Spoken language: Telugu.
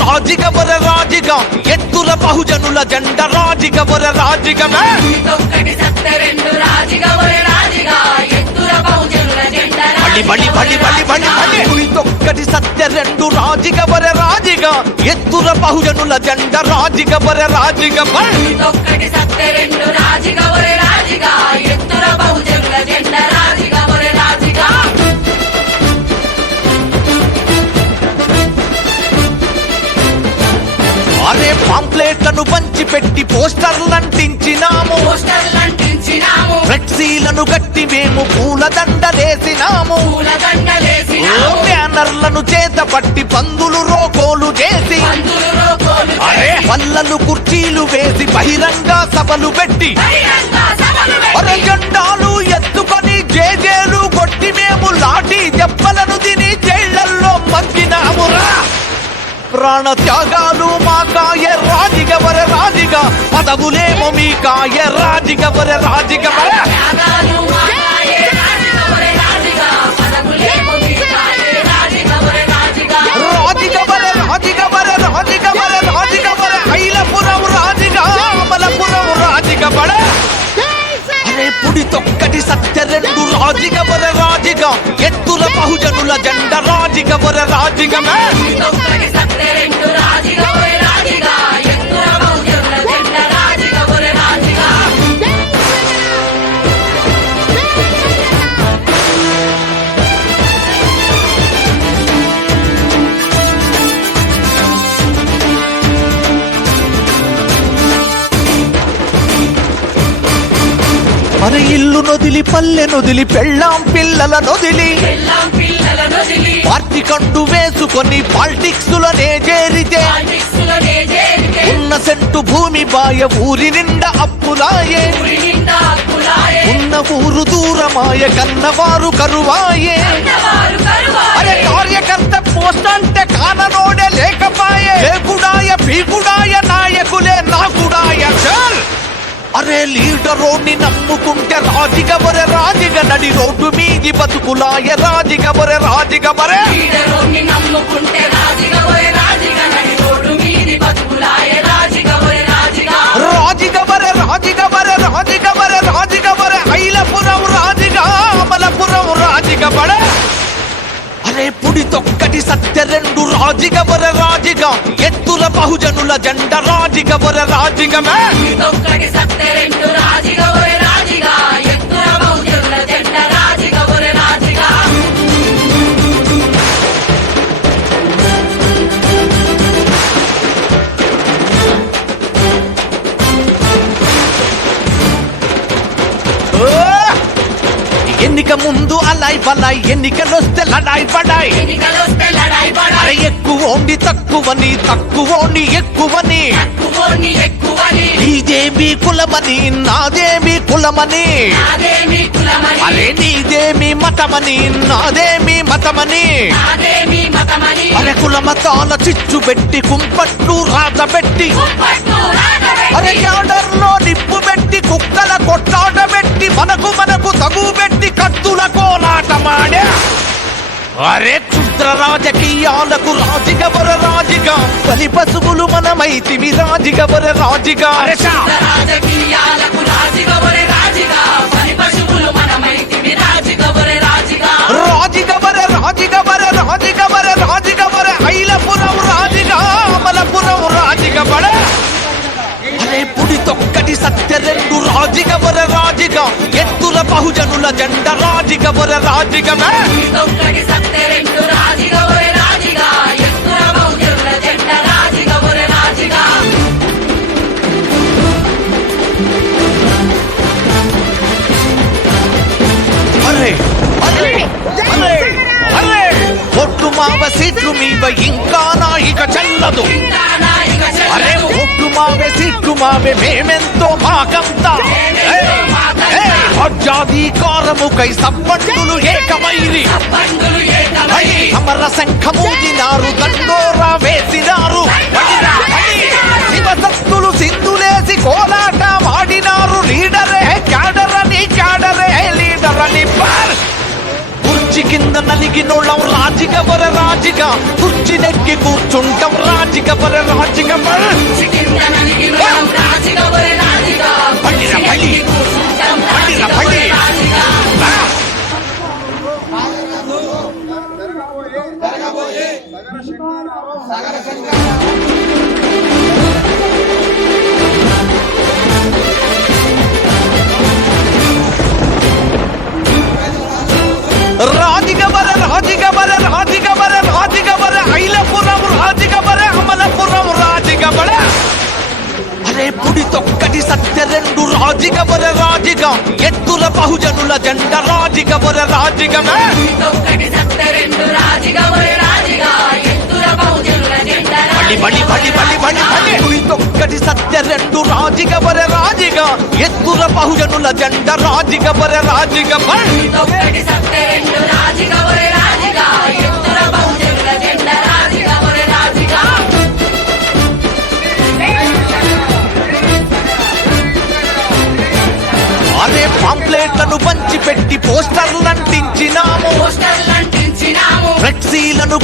రాజిగవర రాజిగా ఎత్తుల బహుజనుల జెండ రాజిగవర రాజిగమే బలి బలి బలి బలి బలి తొక్కటి సత్య రెండు రాజిగవర రాజిగా ఎత్తుల బహుజనుల జెండ రాజిగవర రాజిగా తొక్కటి సత్య రెండు రాజిగవర రాజిగా ఎత్తుల బహుజనుల జెండ రాజిగవర రాజిగా అరే పాంప్లెట్లను పంచి పెట్టి పోస్టర్లంటించినాము ఫ్లెక్సీలను గట్టి మేము పూలదండలేసినాము బ్యానర్లను చేత పట్టి పందులు రోకోలు చేసి అరే పల్లలు కుర్చీలు వేసి బహిరంగ సభలు పెట్టి అరే జెండాలు ఎత్తుకొని జేజేలు కొట్టి మేము లాఠీ దెబ్బలను తిని జైళ్లల్లో మగ్గినామురా ప్రాణ త్యాగాలు మా కాయ రాజిగవర రాజిగా పదవులేమో మీ కాయ రాజిగవర రాజిగవర రాజిగవర రాజిగవర రాజిగవర రాజిగవర ఐలపురం రాజిగా అమలపురం రాజిగవర అరే పుడి తొక్కటి సత్య రెండు రాజిగవర రాజిగా ఎత్తుల బహుజనుల జెండ రాజిగవర రాజిగమే మన ఇల్లు నొదిలి పల్లె నొదిలి పెళ్ళాం పిల్లల నొదిలి పార్టీ కండు వేసుకొని పాలిటిక్స్ లోనే చేరితే ఉన్న సెంటు భూమి బాయ ఊరి నిండా అప్పులాయే ఉన్న ఊరు దూరమాయ కన్నవారు కరువాయే అరే కార్యకర్త పోస్ట్ అంటే కాననోడే లేకపాయే లేకుడాయ పీకుడాయ నాయకులే నాకుడాయ అరే లీడరోని నమ్ముకుంటే రాజిగవర రాజిగ నడి రోడ్డు మీది బతుకులాయ రాజిగవర రాజిగవర నమ్ముకుంటే రాజిగవర రాజిగ నడి రోడ్డు మీది బతుకులాయ రాజిగవర రాజిగ రాజిగవర రాజిగవర రాజిగవర రాజిగవర ఐలపురం రాజిగా అమలపురం రాజిగవర అరే పుడి తొక్కటి సత్య రెండు రాజిగవర రాజిగా ఎత్తుల బహుజనుల జెండ రాజిగవర రాజిగమే తొక్కటి సత్య రెండు రాజిగవర రాజిగా ఎత్తుల బహుజనుల జెండ రాజిగవర రాజిగా ఎన్నిక ముందు అలాయ్ బలాయ్ ఎన్నికలొస్తే లడాయ్ పడాయ్ అరే ఎక్కువోండి తక్కువని తక్కువోండి ఎక్కువని నీదేమి కులమని నాదేమి కులమని అరే నీదేమి మతమని నాదేమి మతమని అరే కుల మతాల చిచ్చు పెట్టి కుంపట్లు రాజబెట్టి అరే క్యాడర్లో నిప్పు పెట్టి కుక్కల కొట్లాట పెట్టి మనకు తగు పెట్టి కత్తుల కోలాటమాడే అరే క్షుద్ర రాజకీయాలకు రాజిగవర రాజిగా బలి పశువులు మనమైతివి రాజిగవర రాజిగా రాజకీయాలకు రాజిగవర రాజిగా బలి పశువులు మనమైతివి రాజిగవర రాజిగా రాజిగవర రాజిగవర రాజిగవర రాజిగవర ఐలపురం రాజిగా అమలపురం రాజిగవర అరే పుడి తొక్కటి సత్య రెండు రాజిగవర రాజిగా ఎత్తుల బహుజనుల జెండ రాజిగవర రాజిగమే తొక్కటి సత్య రెండు రాజిగవర రాజిగా ఎత్తుల బహుజనుల జెండ రాజిగవర రాజిగా అరే అరే అరే అరే ఒట్టు మావ సీట్లు మీవ ఇంకా నాయిక చెల్లదు అరే ఒట్టు మావే సీట్లు మావే మేమెంతో మాకంతా రాజ్యాధికారముకై సబ్బండులు ఏకమైరి అమర శంఖమూదినారు దండోరా వేసినారు శివసత్తులు సింధులేసి కోలాట వాడినారు లీడరే క్యాడర్ అని లీడర్ అని కుర్చీ కింద నలిగినోళ్ళం రాజిగ వర రాజిగా కుర్చీ నెక్కి కూర్చుంటాం రాజిగ వర రాజిగ వర. కింద నలిగినోళ్ళం రాజిగా ఒరే రాజిగా పల్లిరా పల్లి కూర్చుంటాం పల్లిరా రాజిగా పల్లి ఒరే రాజిగా రాజిగ వర రాజిగ వర రాజిగ వర రాజిగ వర ఐలపురం రాజిగ వర అమలపురం రాజిగ వర. అరే పుడి తొక్కటి సత్య రెండు రాజిగ వర రాజిగా ఎత్తుల బహుజనుల జెండ రాజిగ వర రాజిగ వర. ఒక్కటి సత్య రెండు రాజిగా ఒరే రాజిగా ఎత్తుల బహుజనుల జెండా బలి బలి బలి బలి బలి బలి పుడి తొక్కటి సత్య రెండు రాజిగ వర రాజిగా ఎత్తుల బహుజనుల జెండ రాజిగ వర రాజిగ వర. ఒక్కటి సత్య రెండు రాజిగా ఒరే రాజిగా ఎత్తుల బహుజనుల జెండా రాజిగా ఒరే రాజిగా అరే పాంప్లెట్లను పంచి పెట్టి పోస్టర్లు అంటించినాము పోస్టర్లు అంటించినాము ఫ్లెక్సీలను